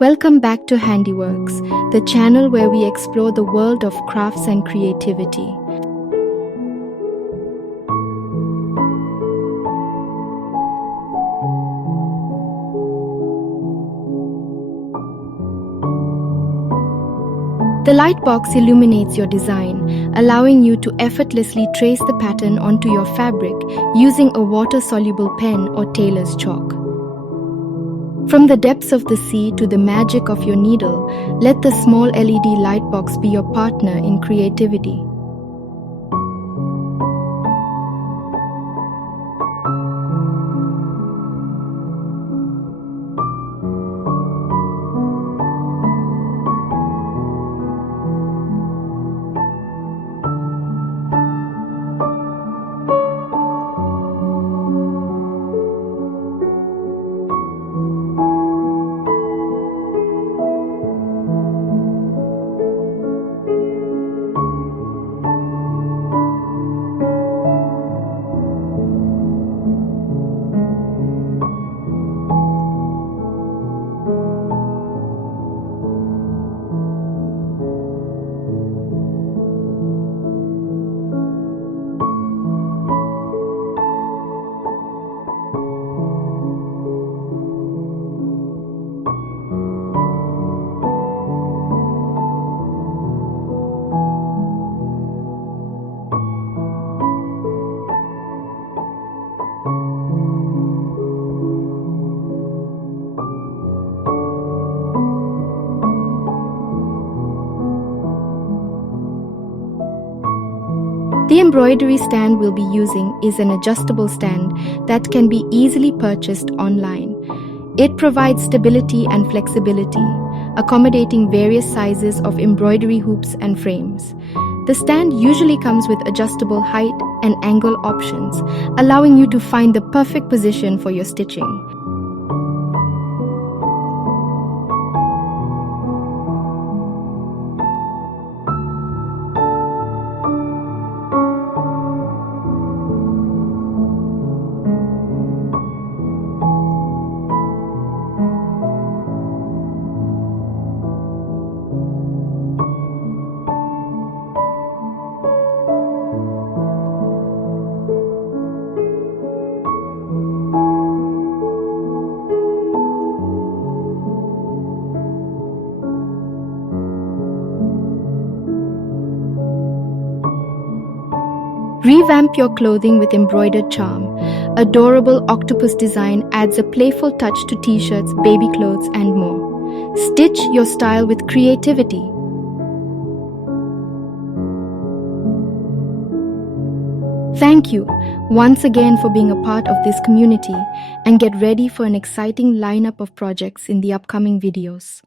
Welcome back to HandiWorks, the channel where we explore the world of crafts and creativity. The light box illuminates your design, allowing you to effortlessly trace the pattern onto your fabric using a water-soluble pen or tailor's chalk. From the depths of the sea to the magic of your needle, let the small LED light box be your partner in creativity. The embroidery stand we'll be using is an adjustable stand that can be easily purchased online. It provides stability and flexibility, accommodating various sizes of embroidery hoops and frames. The stand usually comes with adjustable height and angle options, allowing you to find the perfect position for your stitching. Revamp your clothing with embroidered charm. Adorable octopus design adds a playful touch to t-shirts, baby clothes, and more. Stitch your style with creativity. Thank you once again for being a part of this community, and get ready for an exciting lineup of projects in the upcoming videos.